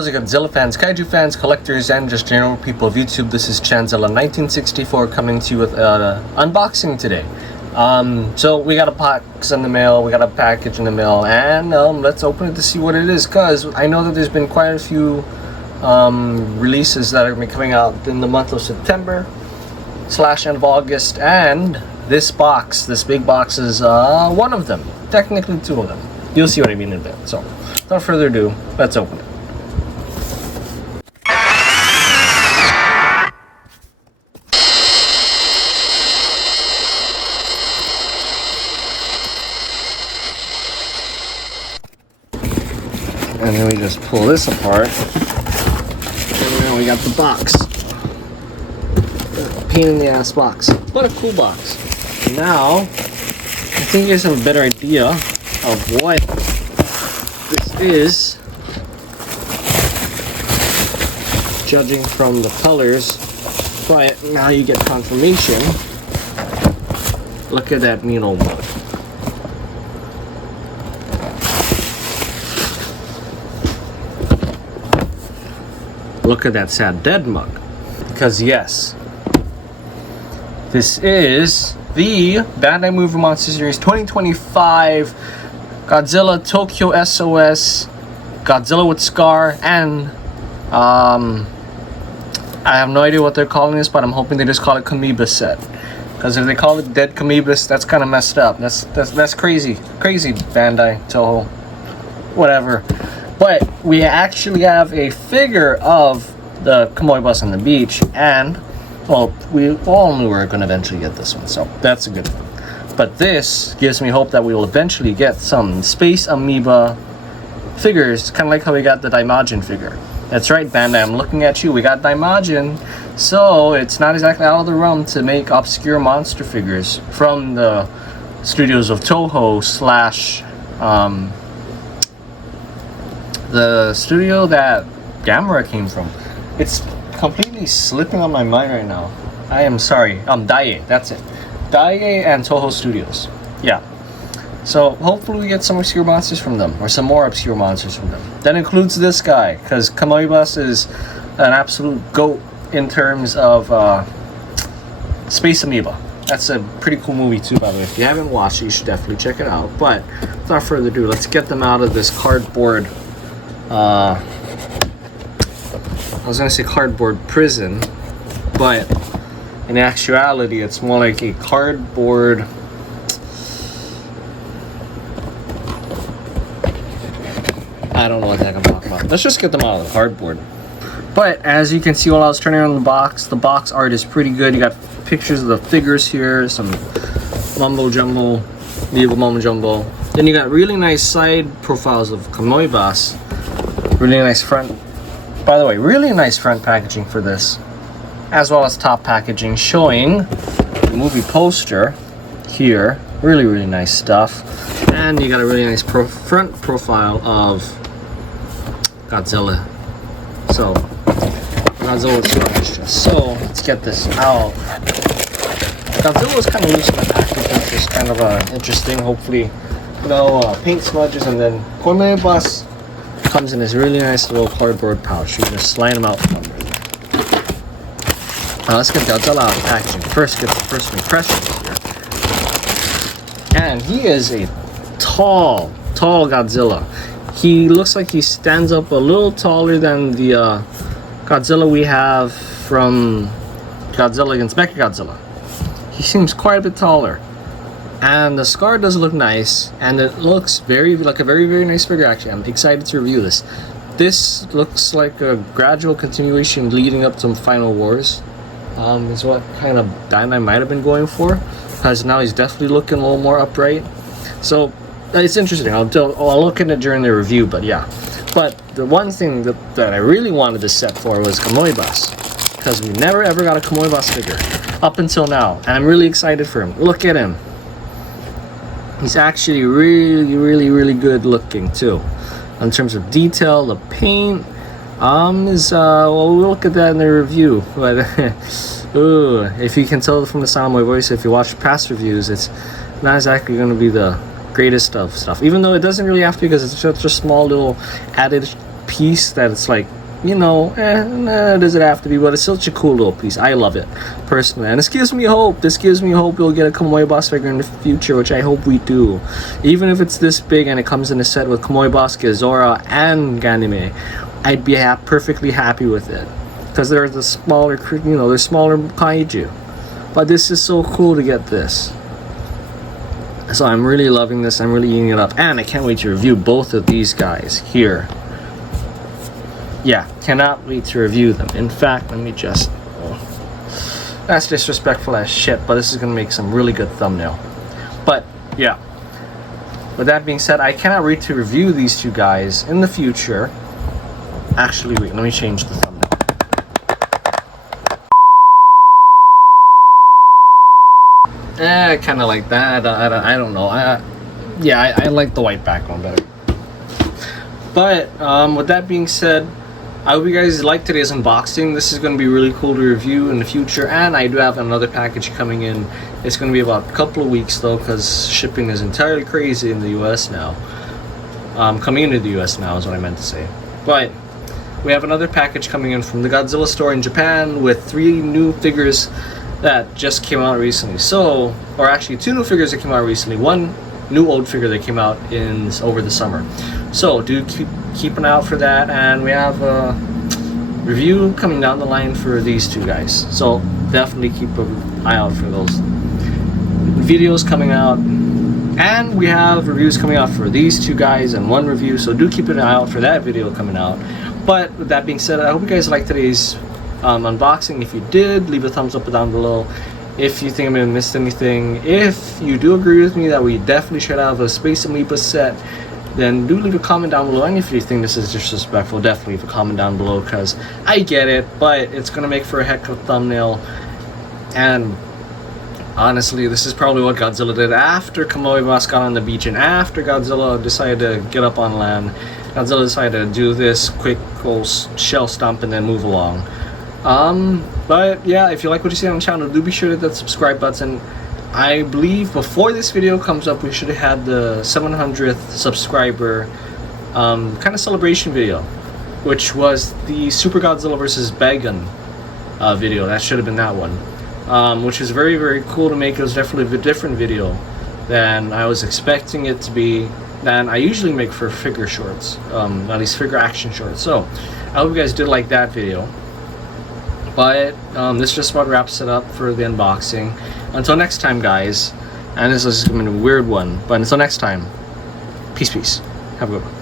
How's it, Godzilla fans, kaiju fans, collectors, and just general people of YouTube? This is Chanzilla 1964 coming to you with an unboxing today. So we got a box in the mail, we got a package in the mail, and let's open it to see what it is, because I know that there's been quite a few releases that are going to be coming out in the month of September / end of August, and this box, this big box, is one of them. Technically two of them. You'll see what I mean in a bit. So without further ado, let's open it. And then we just pull this apart, and now we got the box. Pain in the ass box, but a cool box. Now, I think you guys have a better idea of what this is, judging from the colors, but now you get confirmation. Look at that mean old mug. Look at that sad dead mug. Because yes, this is the Bandai Movie Monster Series 2025 Godzilla Tokyo SOS, Godzilla with Scar, and I have no idea what they're calling this, but I'm hoping they just call it Kamoebas set. Because if they call it Dead Kamoebas, that's kind of messed up. That's crazy, Bandai, Toho, whatever. But we actually have a figure of the Kamoebas on the beach, and well, we all knew we were going to eventually get this one, so that's a good thing. But this gives me hope that we will eventually get some Space Amoeba figures, kind of like how we got the Daimajin figure. That's right, Bandai, I'm looking at you. We got Daimajin, so it's not exactly out of the realm to make obscure monster figures from the studios of Toho / the studio that Gamera came from. It's completely slipping on my mind right now. I am sorry. Daiei, that's it. Daiei and Toho Studios. Yeah. So hopefully we get some obscure monsters from them, or some more obscure monsters from them. That includes this guy, because Kamoebas is an absolute GOAT in terms of Space Amoeba. That's a pretty cool movie too, by the way. If you haven't watched it, you should definitely check it out. But without further ado, let's get them out of this cardboard. I was gonna say cardboard prison, but in actuality, it's more like a cardboard. I don't know what the heck I'm talking about. Let's just get them out of the cardboard. But as you can see, while I was turning on the box art is pretty good. You got pictures of the figures here, some mumbo jumbo, legal mumbo jumbo. Then you got really nice side profiles of Kamoebas. Really nice front, by the way, really nice front packaging for this, as well as top packaging showing the movie poster here. Really nice stuff. And you got a really nice front profile of Godzilla. So Godzilla is so let's get this out. Godzilla is kind of loose in the packaging, which is kind of interesting. Hopefully no paint smudges. And then Kamoebas comes in this really nice little cardboard pouch. You just slide them out from under there. Let's get Godzilla out of packaging. First, get the first impressions here. And he is a tall Godzilla. He looks like he stands up a little taller than the Godzilla we have from Godzilla against Mechagodzilla. He seems quite a bit taller. And the Scar does look nice, and it looks like a very nice figure. Actually, I'm excited to review this. This looks like a gradual continuation leading up to Final Wars. Is what kind of Bandai might have been going for, because now he's definitely looking a little more upright. So it's interesting. I'll look at it during the review, but yeah. But the one thing that I really wanted this set for was Kamoebas, because we never ever got a Kamoebas figure up until now, and I'm really excited for him. Look at him. He's actually really good looking too. In terms of detail, the paint is well, we'll look at that in the review. But ooh, if you can tell from the sound of my voice, if you watch past reviews, it's not exactly going to be the greatest of stuff. Even though it doesn't really have to, because it's such a small little added piece that it's like, does it have to be? But it's such a cool little piece. I love it personally, and this gives me hope. We'll get a Kamoebas figure in the future, which I hope we do. Even if it's this big and it comes in a set with Kamoebas, Godzilla, and Ganime, I'd be perfectly happy with it, because they're the smaller, they're smaller kaiju. But this is so cool to get this. So I'm really loving this. I'm really eating it up, and I can't wait to review both of these guys here. Yeah, cannot wait to review them. In fact, let me just... that's disrespectful as shit, but this is going to make some really good thumbnail. But, yeah. With that being said, I cannot wait to review these two guys in the future. Actually, wait, let me change the thumbnail. I kind of like that. I don't know. I like the white background better. But, with that being said, I hope you guys like today's unboxing. This is going to be really cool to review in the future, and I do have another package coming in. It's going to be about a couple of weeks though, because shipping is entirely crazy in the US now. Coming into the US now is what I meant to say. But we have another package coming in from the Godzilla store in Japan with 3 new figures that just came out recently. So, or actually 2 new figures that came out recently. 1 new old figure that came out over the summer. So do keep an eye out for that, and we have a review coming down the line for these 2 guys. So definitely keep an eye out for those videos coming out, and we have reviews coming out for these 2 guys and 1 review. So do keep an eye out for that video coming out. But with that being said, I hope you guys liked today's unboxing. If you did, leave a thumbs up down below. If you think I may have missed anything, if you do agree with me that we definitely should have a Space Amoeba set, then do leave a comment down below. And if you think this is disrespectful, definitely leave a comment down below, because I get it, but it's gonna make for a heck of a thumbnail. And honestly, this is probably what Godzilla did after Kamoebas got on the beach, and after Godzilla decided to get up on land. Godzilla decided to do this quick old shell stomp and then move along. But yeah, if you like what you see on the channel, do be sure to hit that subscribe button. I believe before this video comes up, we should have had the 700th subscriber kind of celebration video, which was the Super Godzilla vs. Bagan video. That should have been that one, which is very, very cool to make. It was definitely a different video than I was expecting it to be, than I usually make for figure shorts, at least figure action shorts. So I hope you guys did like that video. But this just about wraps it up for the unboxing. Until next time, guys, and this is going to be a weird one, but until next time, peace. Have a good one.